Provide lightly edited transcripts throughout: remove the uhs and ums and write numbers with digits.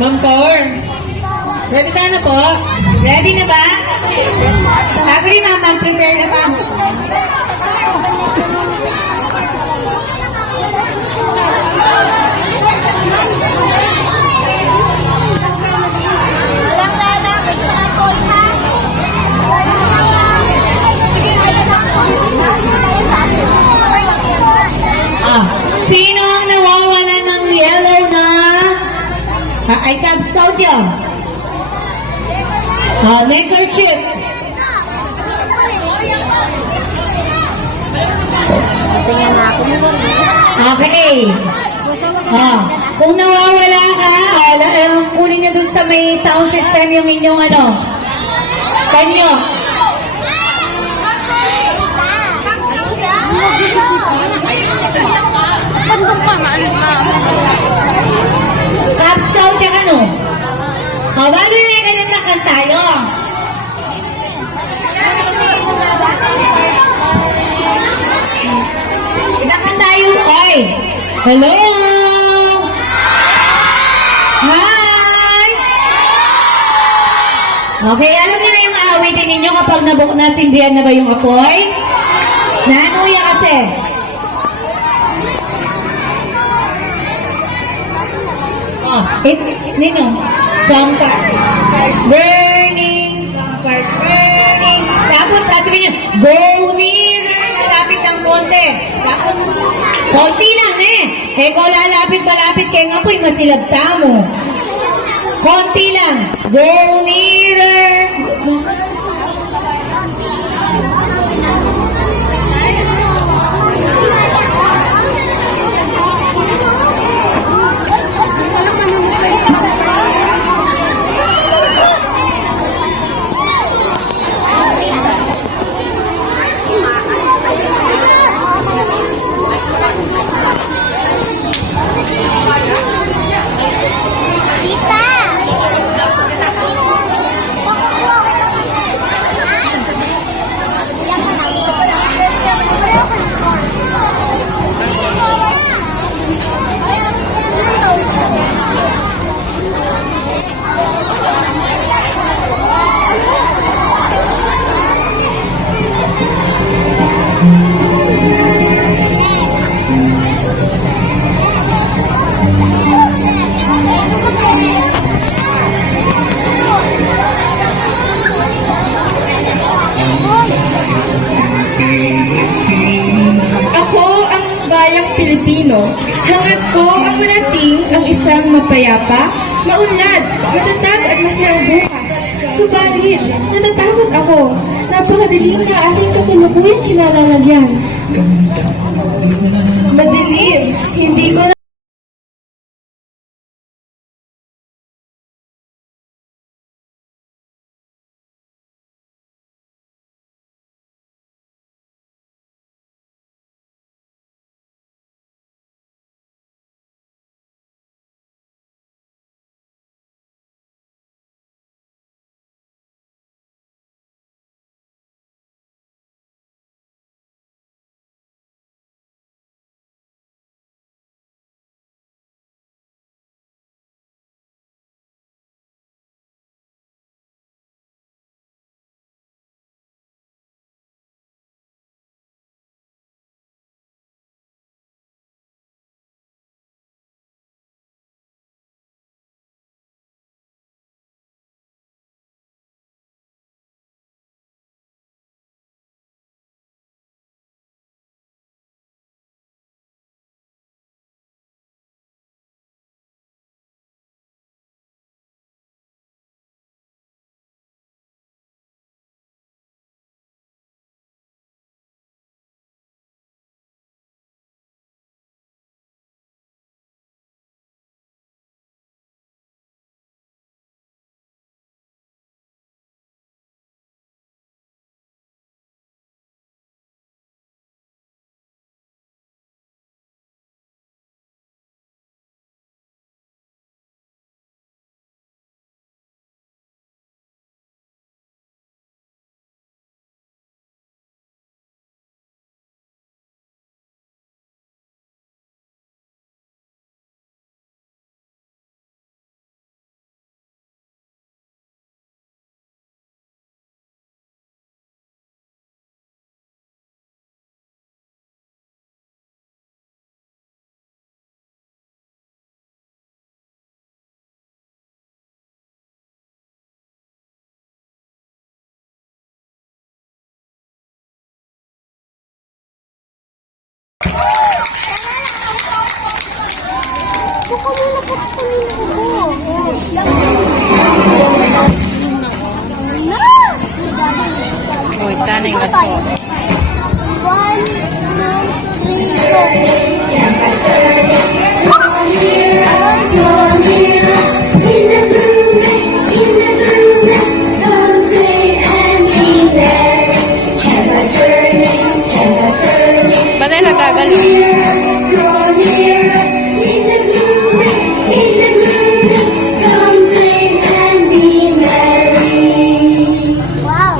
Ma'am Tor, ready ka na po? Ready na ba? Sabi ni Ma'am, prepare na ba? Walang lalapit sa call, ha? Sino ang nawawala ng yellow na iCab Scout yun? Neckerchief. Tingnan na ako. Okay. Kung nawawala ka, kunin nyo dun sa may sound system yung inyong kanyo. Cab Scout yung balo na yung ganyan na kantayo. Nakantayo, oy! Hello! Hi! Okay, alam niyo na yung aawitin ninyo kapag nasindihan na ba yung apoy? Nanuya kasi. Ninyo, campfire's burning, campfire's burning. Tapos sasabihin nyo, go nearer, lalapit ng konti. Tapos, konti lang kung lalapit, kaya nga po'y masilabta mo. Konti lang, go nearer. Ako ang bayang Pilipino. Hangad ko ang marating ang isang mapayapa, maunlad, matatag at masayang bukas. Subalit, natatakot ako. Napakadilim na ating kasalukuyang kinalalagyan. Madilim, hindi ko Uy, tanay nga so. 1, 2, 3, 4. Ba't ay nagagalo? Wow!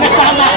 Kasama.